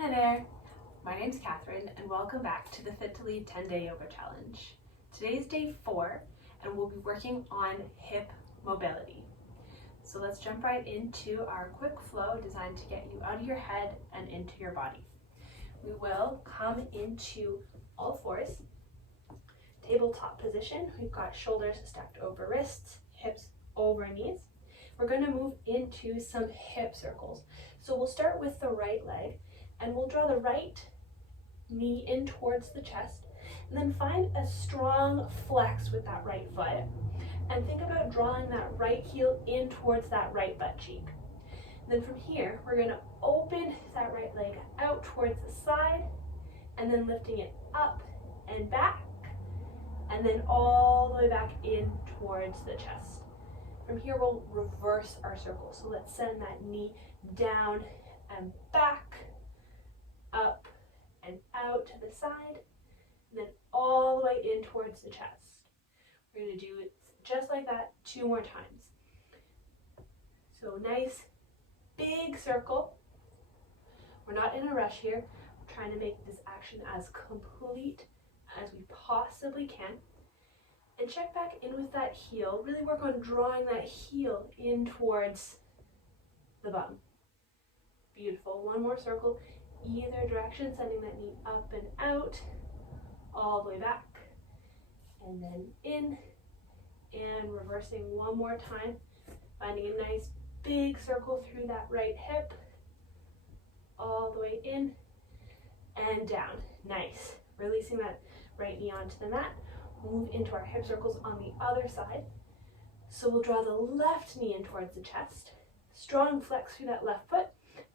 Hi there, my name's Catherine and welcome back to the Fit to Lead 10-Day Yoga Challenge. Today's day 4 and we'll be working on hip mobility. So let's jump right into our quick flow designed to get you out of your head and into your body. We will come into all fours, tabletop position. We've got shoulders stacked over wrists, hips over knees. We're going to move into some hip circles. So we'll start with the right leg. And we'll draw the right knee in towards the chest and then find a strong flex with that right foot. And think about drawing that right heel in towards that right butt cheek. And then from here, we're going to open that right leg out towards the side and then lifting it up and back and then all the way back in towards the chest. From here, we'll reverse our circle. So let's send that knee down and back, up and out to the side, and then all the way in towards the chest. We're going to do it just like that 2 more times. So nice big circle. We're not in a rush here. We're trying to make this action as complete as we possibly can. And check back in with that heel. Really work on drawing that heel in towards the bum. Beautiful. 1 more circle. Either direction, sending that knee up and out, all the way back, and then in, and reversing 1 more time, finding a nice big circle through that right hip, all the way in, and down. Nice. Releasing that right knee onto the mat. Move into our hip circles on the other side. So we'll draw the left knee in towards the chest, strong flex through that left foot,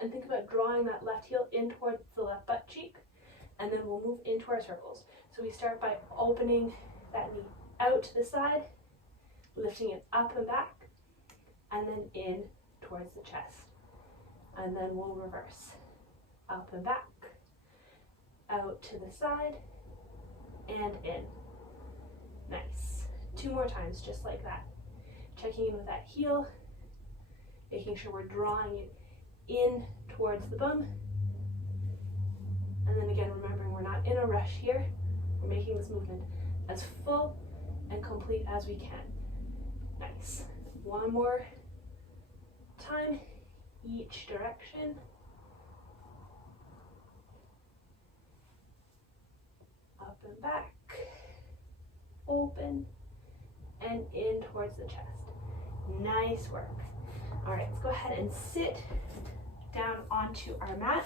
and think about drawing that left heel in towards the left butt cheek, and then we'll move into our circles. So we start by opening that knee out to the side, lifting it up and back, and then in towards the chest. And then we'll reverse. Up and back, out to the side, and in. Nice. 2 more times, just like that. Checking in with that heel, making sure we're drawing it in towards the bum. And then again, remembering we're not in a rush here. We're making this movement as full and complete as we can. Nice. 1 more time, each direction. Up and back, open, and in towards the chest. Nice work. All right, let's go ahead and sit down onto our mat.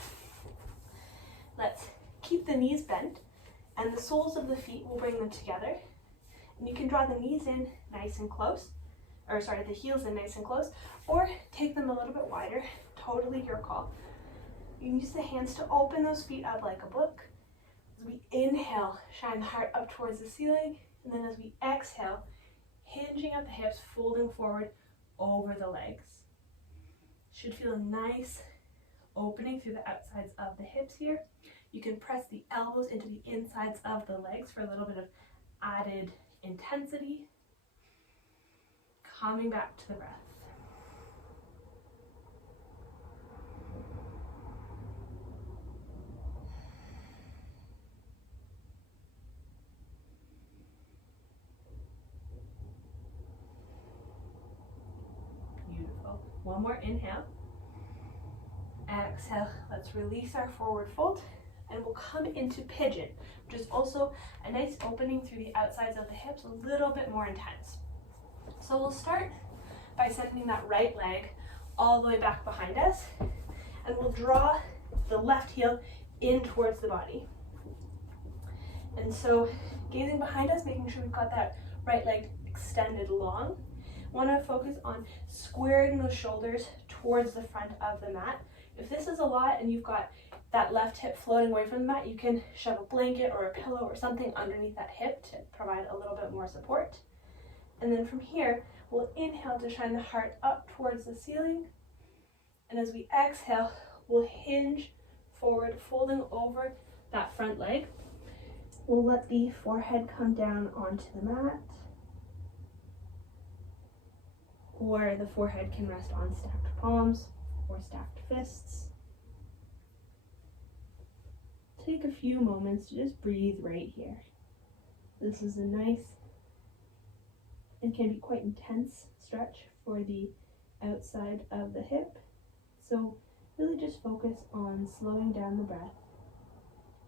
Let's keep the knees bent and the soles of the feet, will bring them together. And you can draw the knees in nice and close, the heels in nice and close, or take them a little bit wider, totally your call. You can use the hands to open those feet up like a book. As we inhale, shine the heart up towards the ceiling, and then as we exhale, hinging at the hips, folding forward over the legs. Should feel a nice opening through the outsides of the hips here. You can press the elbows into the insides of the legs for a little bit of added intensity. Coming back to the breath. Beautiful. 1 more inhale. Exhale. Let's release our forward fold and we'll come into pigeon, which is also a nice opening through the outsides of the hips, a little bit more intense. So we'll start by sending that right leg all the way back behind us, and we'll draw the left heel in towards the body. And so gazing behind us, making sure we've got that right leg extended long. Want to focus on squaring those shoulders towards the front of the mat. If this is a lot and you've got that left hip floating away from the mat, you can shove a blanket or a pillow or something underneath that hip to provide a little bit more support. And then from here, we'll inhale to shine the heart up towards the ceiling. And as we exhale, we'll hinge forward, folding over that front leg. We'll let the forehead come down onto the mat. Or the forehead can rest on stacked palms or stacked fists. take a few moments to just breathe right here. This is a nice and can be quite intense stretch for the outside of the hip. So really just focus on slowing down the breath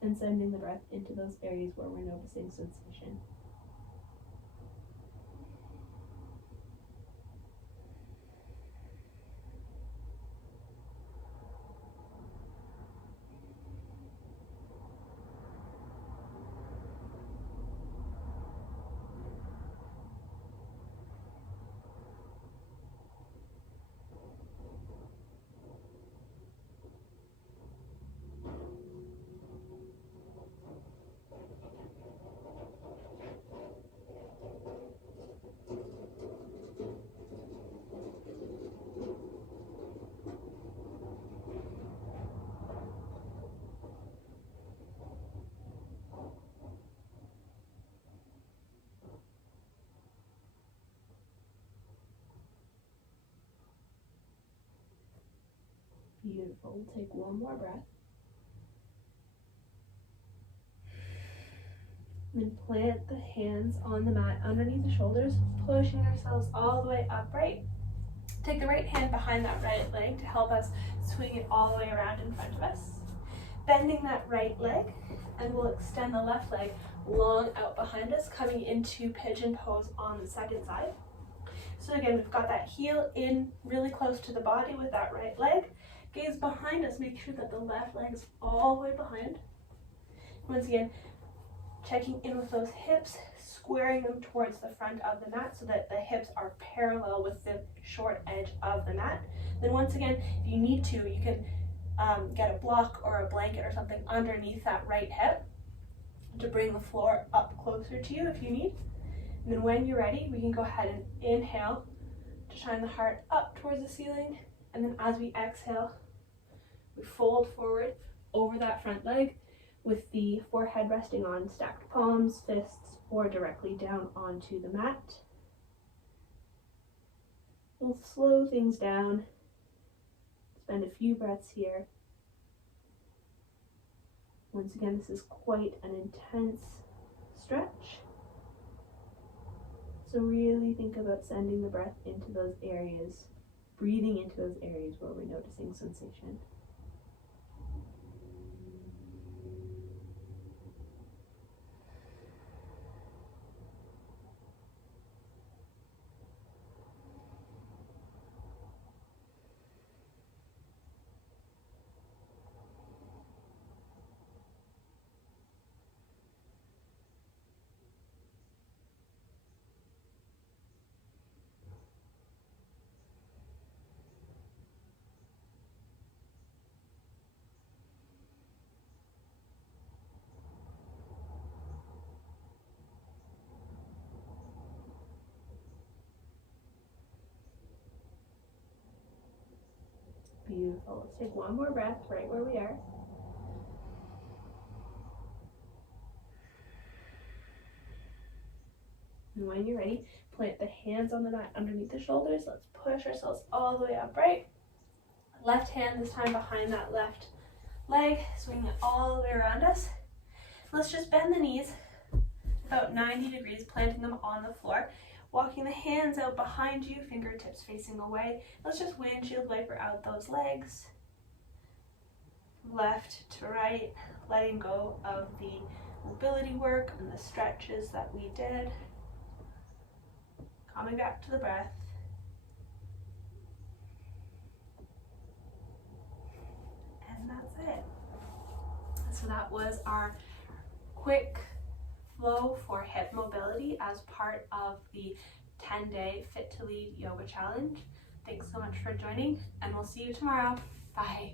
and sending the breath into those areas where we're noticing sensation. Beautiful. We'll take one more breath. Then plant the hands on the mat underneath the shoulders, pushing ourselves all the way upright. Take the right hand behind that right leg to help us swing it all the way around in front of us. Bending that right leg, and we'll extend the left leg long out behind us, coming into Pigeon Pose on the second side. So again, we've got that heel in really close to the body with that right leg. Gaze behind us, make sure that the left leg is all the way behind. Once again, checking in with those hips, squaring them towards the front of the mat so that the hips are parallel with the short edge of the mat. Then once again, if you need to, you can get a block or a blanket or something underneath that right hip to bring the floor up closer to you if you need. And then when you're ready, we can go ahead and inhale to shine the heart up towards the ceiling. And then as we exhale, we fold forward over that front leg with the forehead resting on stacked palms, fists, or directly down onto the mat. We'll slow things down, spend a few breaths here. Once again, this is quite an intense stretch. So really think about sending the breath into those areas, breathing into those areas where we're noticing sensation. Beautiful. Let's take one more breath right where we are. And when you're ready, plant the hands on the mat underneath the shoulders. Let's push ourselves all the way upright. Left hand this time behind that left leg, swinging it all the way around us. Let's just bend the knees about 90 degrees, planting them on the floor. Walking the hands out behind you, fingertips facing away. Let's just windshield wiper out those legs. Left to right, letting go of the mobility work and the stretches that we did. Coming back to the breath. And that's it. So that was our quick flow for hip mobility as part of the 10-day Fit to Lead Yoga Challenge. Thanks so much for joining, and we'll see you tomorrow. Bye.